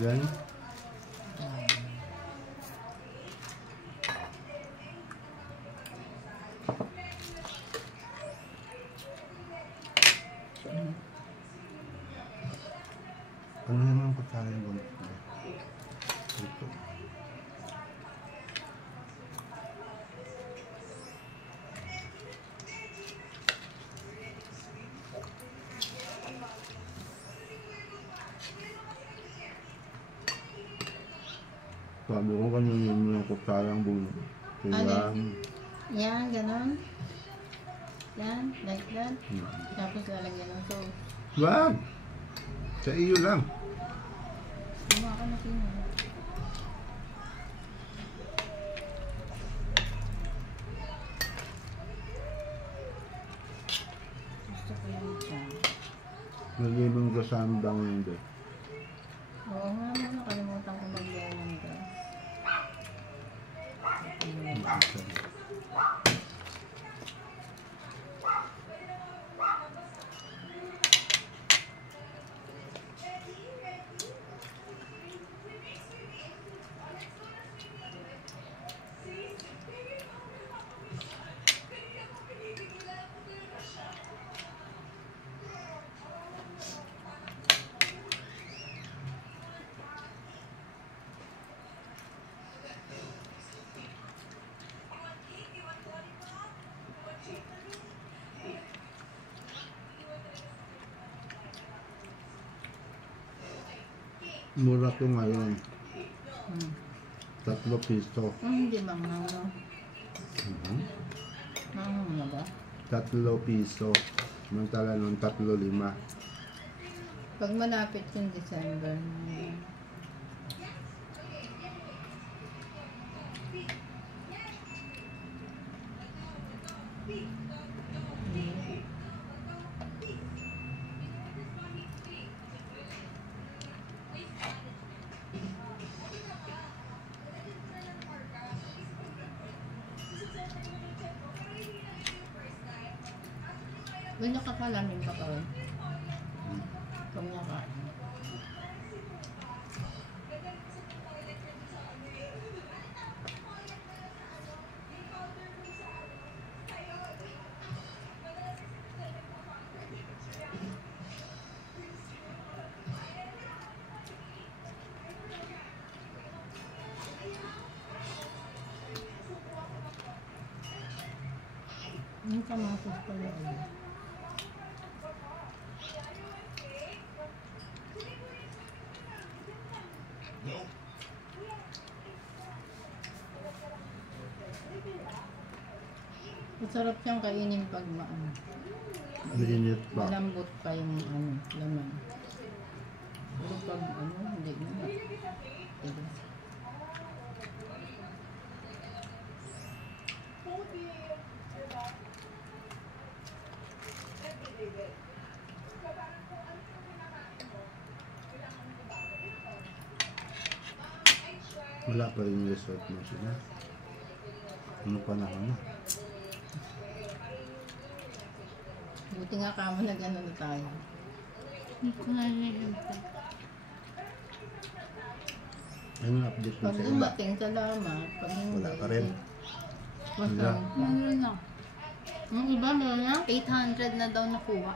Yan. Ano naman ko tayo doon? Ito. Sabi ko kanina yung kutsarang bulo. Kaya yan, ganon. Yan, like that. Tapos lalagyan ng sauce. wag! Sa iyo lang. Gumawa ka na sino. Gusto ko yan dyan. Nag-ibang kasambang hindi. Oo nga, nakalimutan ko mag-iwan ng gas. Mura ko ngayon. 3 piso. Hindi bang nang mo ba? 3 piso. Mantala nung 3.5. Pag malapit yung December. Ganyan ka kalamin ka pa rin. Pag nakain. Yung kamatis pala yun. Masarap siyang kainin pag Mainit pa. malambot pa yung laman. Pero pag hindi na. Diba? Wala pa rin yung resort mo sila. Ano panahon na? Buti nga kamo na gano'n na tayo. Hindi ko na nai-impact. Ano update mo Pag sa iba? dumating, salamat. Pag hindi, Wala pa rin. Wala. Meron na. Yung iba meron na? 800 na daw nakuha.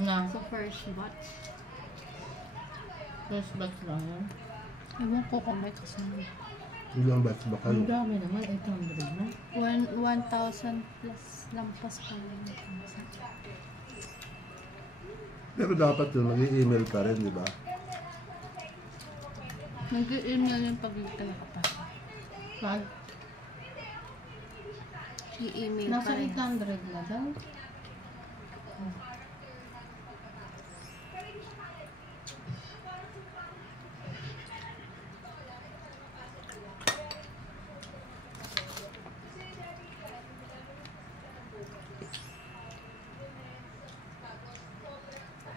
Na. Sa first batch. First batch lang yun. Ewan ko kung may kasama. Ilang batch ba kayo? Ang dami naman, 800 na. 1,000 plus lampas pa lang. Pero dapat yun, mag-i-email pa rin, di ba? Nag-email yung pag nakapasok. Pag I-email nasa pa rin. 800 na daw.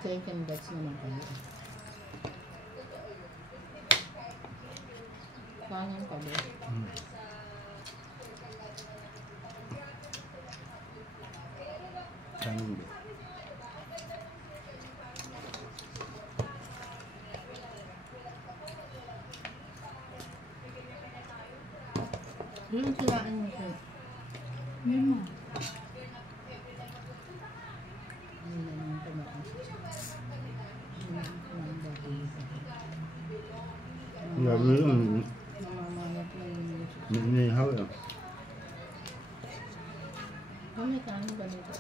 Second batch naman kayo. Kanan pa ba? Kanin ba? Yung siraan mo siya. Yun mo. Yun na naman tumakas. Yun na naman dati. Grabe yun. Namamayat lang yung May inihaw eh. Kami kaano ba dito?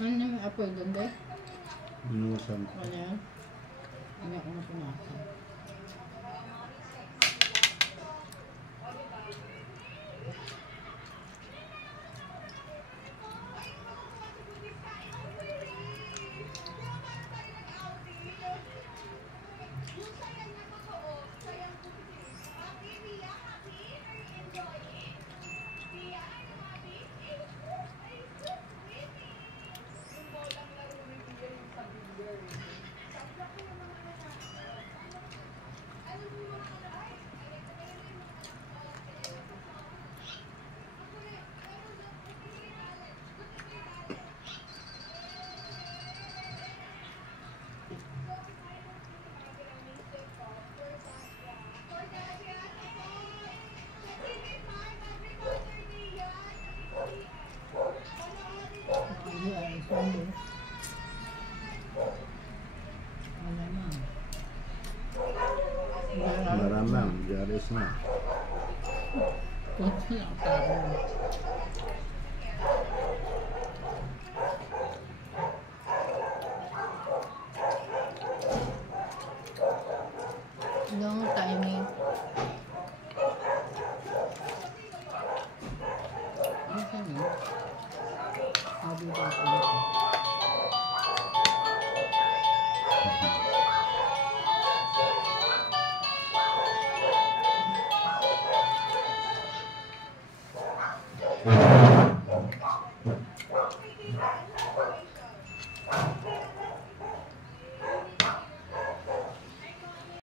Ano yung apple doon, Day? Inuusan. Ano yan? Hindi ako na pumasok. Hindi ay Sunday. Malamang. Maramang. Diyaris na. Kung saan ang tao. Long timing. Ano saan yun? Sabi ba ako?